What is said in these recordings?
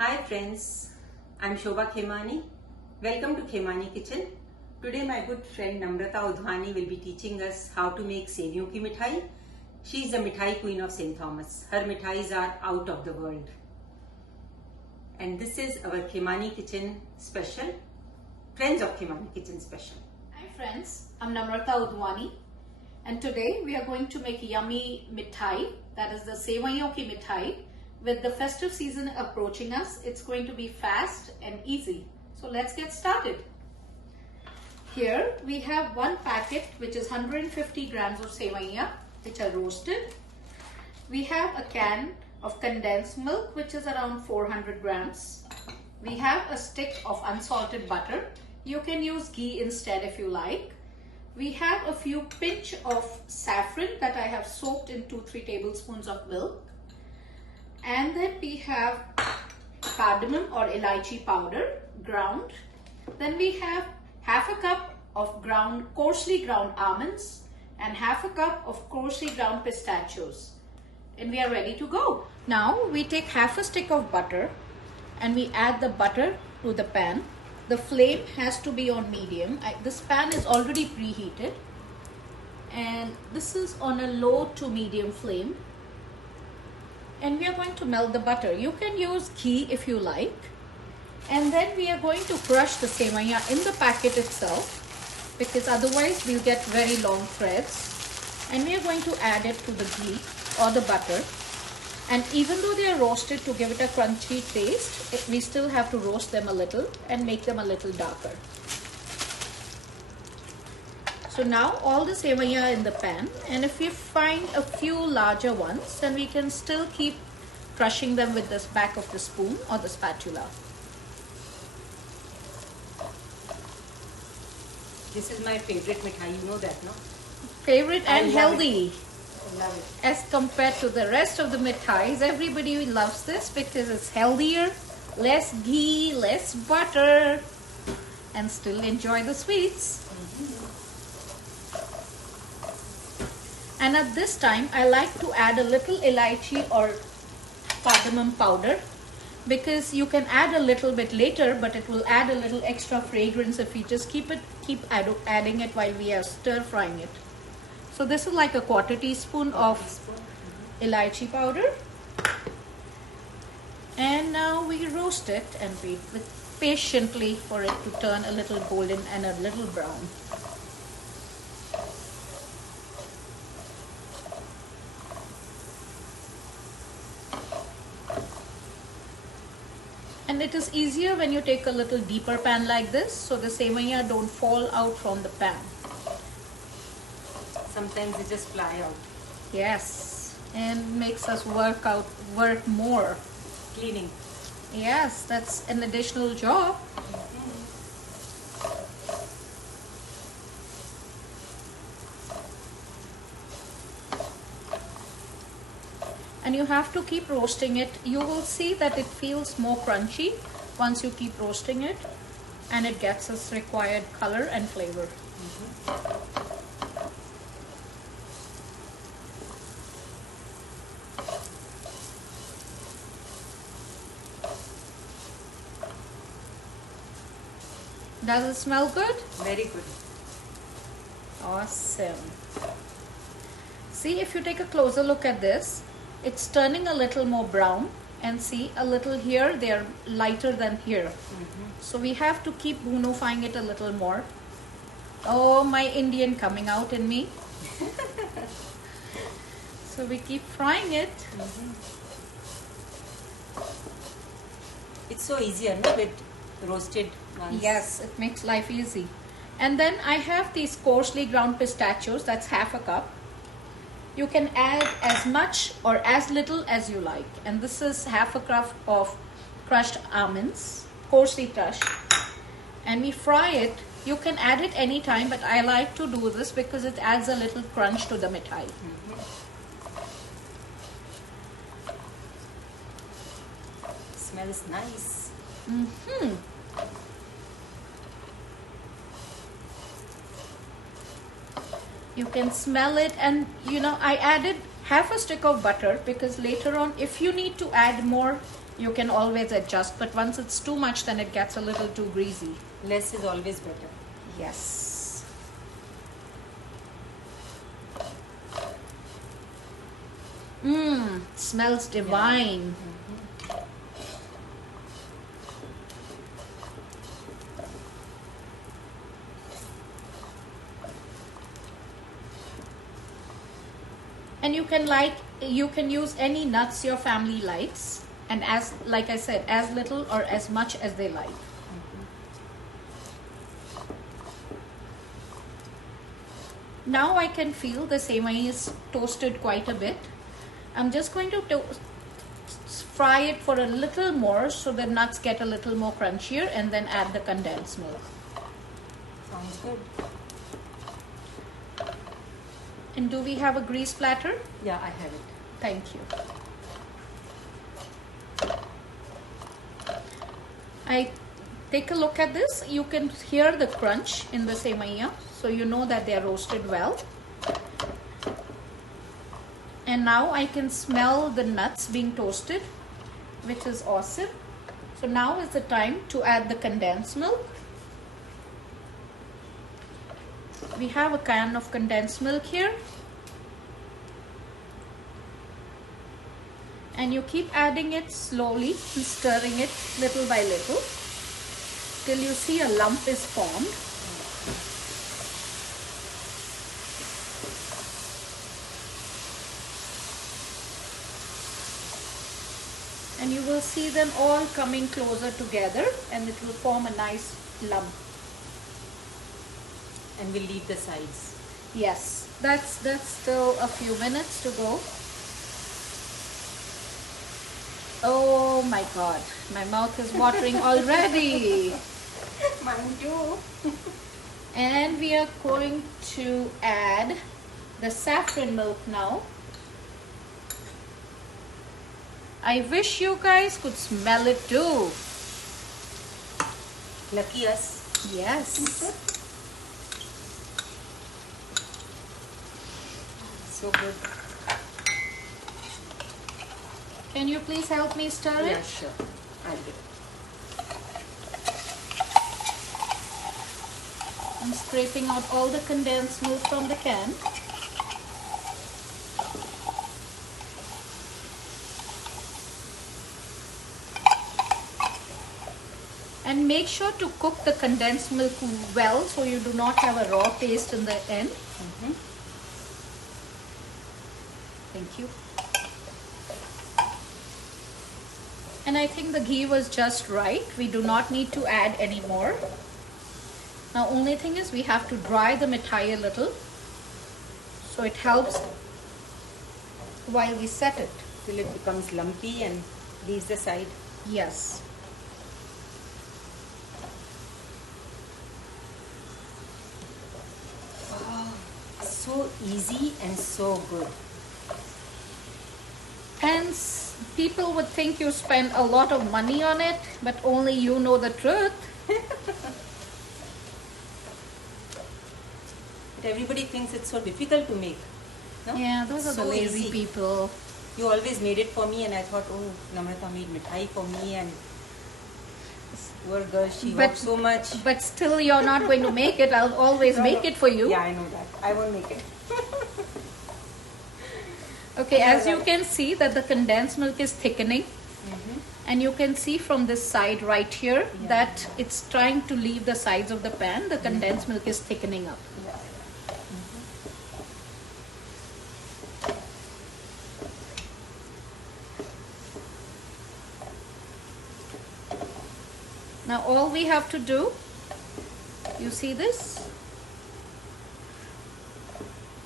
Hi friends, I'm Shobha Khemani. Welcome to Khemani Kitchen. Today my good friend Namrata will be teaching us how to make Seviyan Ki Mithai. She is the Mithai queen of St. Thomas. Her mithais are out of the world. And this is our Khemani Kitchen special, Friends of Khemani Kitchen special. Hi friends, I'm Namrata and today we are going to make yummy mithai, that is the Seviyan Ki Mithai. With the festive season approaching us, it's going to be fast and easy. So let's get started. Here we have one packet which is 150 grams of Sevaiyan which are roasted. We have a can of condensed milk which is around 400 grams. We have a stick of unsalted butter. You can use ghee instead if you like. We have a few pinch of saffron that I have soaked in 2-3 tablespoons of milk. And then we have cardamom or elaichi powder ground. Then we have half a cup of coarsely ground almonds and half a cup of coarsely ground pistachios. And we are ready to go. Now we take half a stick of butter and we add the butter to the pan. The flame has to be on medium. This pan is already preheated and this is on a low to medium flame. And we are going to melt the butter. You can use ghee if you like. And then we are going to crush the sevaiyan in the packet itself, because otherwise we'll get very long threads. And we are going to add it to the ghee or the butter. And even though they are roasted to give it a crunchy taste, we still have to roast them a little and make them a little darker. So now all the sevaiyan are in the pan, and if we find a few larger ones, then we can still keep crushing them with the back of the spoon or the spatula. This is my favorite mithai, you know that, no? Favorite and healthy. I love it. As compared to the rest of the mithais, everybody loves this because it's healthier, less ghee, less butter, and still enjoy the sweets. And at this time, I like to add a little elaichi or cardamom powder, because you can add a little bit later, but it will add a little extra fragrance if we just keep adding it while we are stir frying it. So this is like a 1/4 teaspoon of elaichi powder. And now we roast it and wait patiently for it to turn a little golden and a little brown. And it is easier when you take a little deeper pan like this, so the sevaiyan don't fall out from the pan. Sometimes they just fly out. Yes, and makes us work more. Cleaning. Yes, that's an additional job. And you have to keep roasting it. You will see that it feels more crunchy once you keep roasting it, and it gets its required color and flavor. Does it smell good? Very good. Awesome. See, if you take a closer look at this, it's turning a little more brown, and see, a little here, they are lighter than here. So we have to keep bonifying it a little more. Oh, my Indian coming out in me. So we keep frying it. It's so easier, no, with roasted ones. Yes, it makes life easy. And then I have these coarsely ground pistachios, that's half a cup. You can add as much or as little as you like. And this is half a cup of crushed almonds, coarsely crushed. And we fry it. You can add it anytime, but I like to do this because it adds a little crunch to the mithai. Smells nice. You can smell it, and I added half a stick of butter because later on, if you need to add more You can always adjust, but once it's too much, then it gets a little too greasy. Less is always better. Yes. Mmm, smells divine. Yeah. And you can use any nuts your family likes, and as like I said, as little or as much as they like. Now I can feel the sevaiyan is toasted quite a bit. I'm just going to fry it for a little more so the nuts get a little more crunchier, and then add the condensed milk. Sounds good. And do we have a grease platter? Yeah, I have it. Thank you. I take a look at this. You can hear the crunch in the sevaiyan, so you know that they are roasted well. And now I can smell the nuts being toasted, which is awesome. So now is the time to add the condensed milk. We have a can of condensed milk here. And you keep adding it slowly and stirring it little by little till you see a lump is formed. And you will see them all coming closer together, and it will form a nice lump. And we'll leave the sides. Yes, that's still a few minutes to go. Oh my God, my mouth is watering already. Mine too. And we are going to add the saffron milk now. I wish you guys could smell it too. Lucky us. Yes. So good. Can you please help me stir it? Yeah, sure. I'll do it. I'm scraping out all the condensed milk from the can. And make sure to cook the condensed milk well so you do not have a raw taste in the end. Thank you. And I think the ghee was just right. We do not need to add any more. Now only thing is we have to dry the mithai a little so it helps while we set it. Till it becomes lumpy and leaves the side. Yes. So easy and so good. And people would think you spend a lot of money on it, but only you know the truth. But everybody thinks it's so difficult to make. No? Yeah, those are So the lazy easy. people. You always made it for me, and I thought, oh, Namrata made mithai for me, and this poor girl, she worked so much. But still you're not going to make it. I'll always make it for you. Yeah, I know that. I won't make it. Okay, as you can see that the condensed milk is thickening. And you can see from this side right here that it's trying to leave the sides of the pan. The condensed milk is thickening up. Now all we have to do, you see this?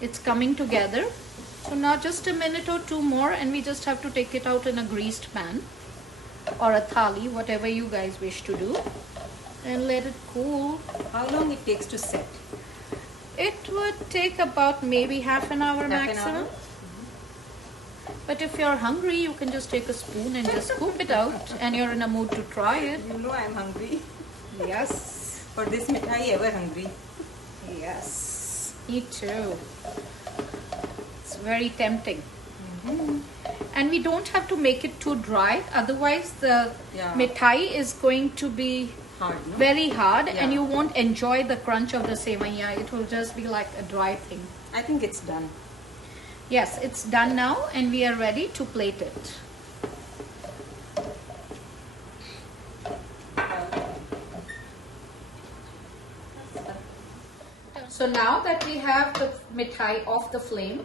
It's coming together. So now just a minute or two more and we just have to take it out in a greased pan or a thali, whatever you guys wish to do, and let it cool. How long it takes to set? It would take about maybe half an hour maximum. But if you're hungry, you can just take a spoon and just scoop it out, and you're in a mood to try it. You know I'm hungry. Yes. For this mithai, ever hungry. Yes. Me too. It's very tempting. And we don't have to make it too dry, otherwise the mithai is going to be hard, no? very hard, and you won't enjoy the crunch of the sevaiyan. It will just be like a dry thing. I think it's done. Yes, it's done now, and we are ready to plate it. So now that we have the mithai off the flame,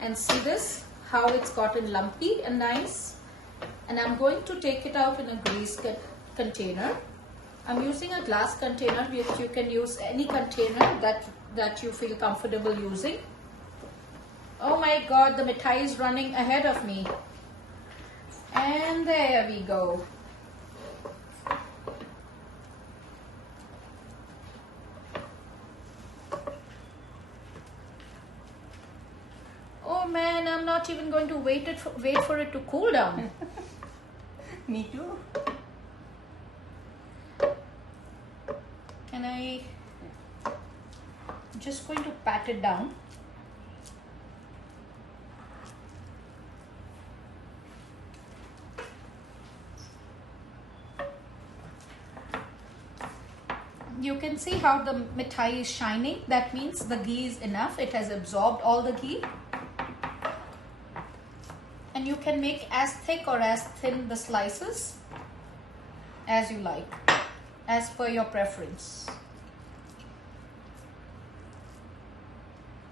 and see this, how it's gotten lumpy and nice, and I'm going to take it out in a grease container. I'm using a glass container, which you can use any container that you feel comfortable using. Oh my god, the mithai is running ahead of me. And there we go. Oh man, I'm not even going to wait for it to cool down. Me too. And I'm just going to pat it down. You can see how the mithai is shining. That means the ghee is enough. It has absorbed all the ghee. And you can make as thick or as thin the slices as you like, as per your preference.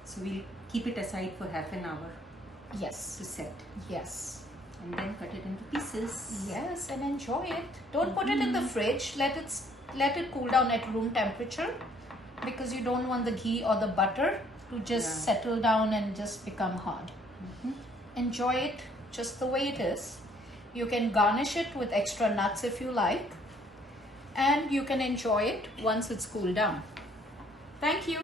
So we'll keep it aside for half an hour. Yes. To set. Yes. And then cut it into pieces. Yes, and enjoy it. Don't put it in the fridge. Let it cool down at room temperature, because you don't want the ghee or the butter to just settle down and just become hard. Enjoy it just the way it is. You can garnish it with extra nuts if you like, and you can enjoy it once it's cooled down. Thank you.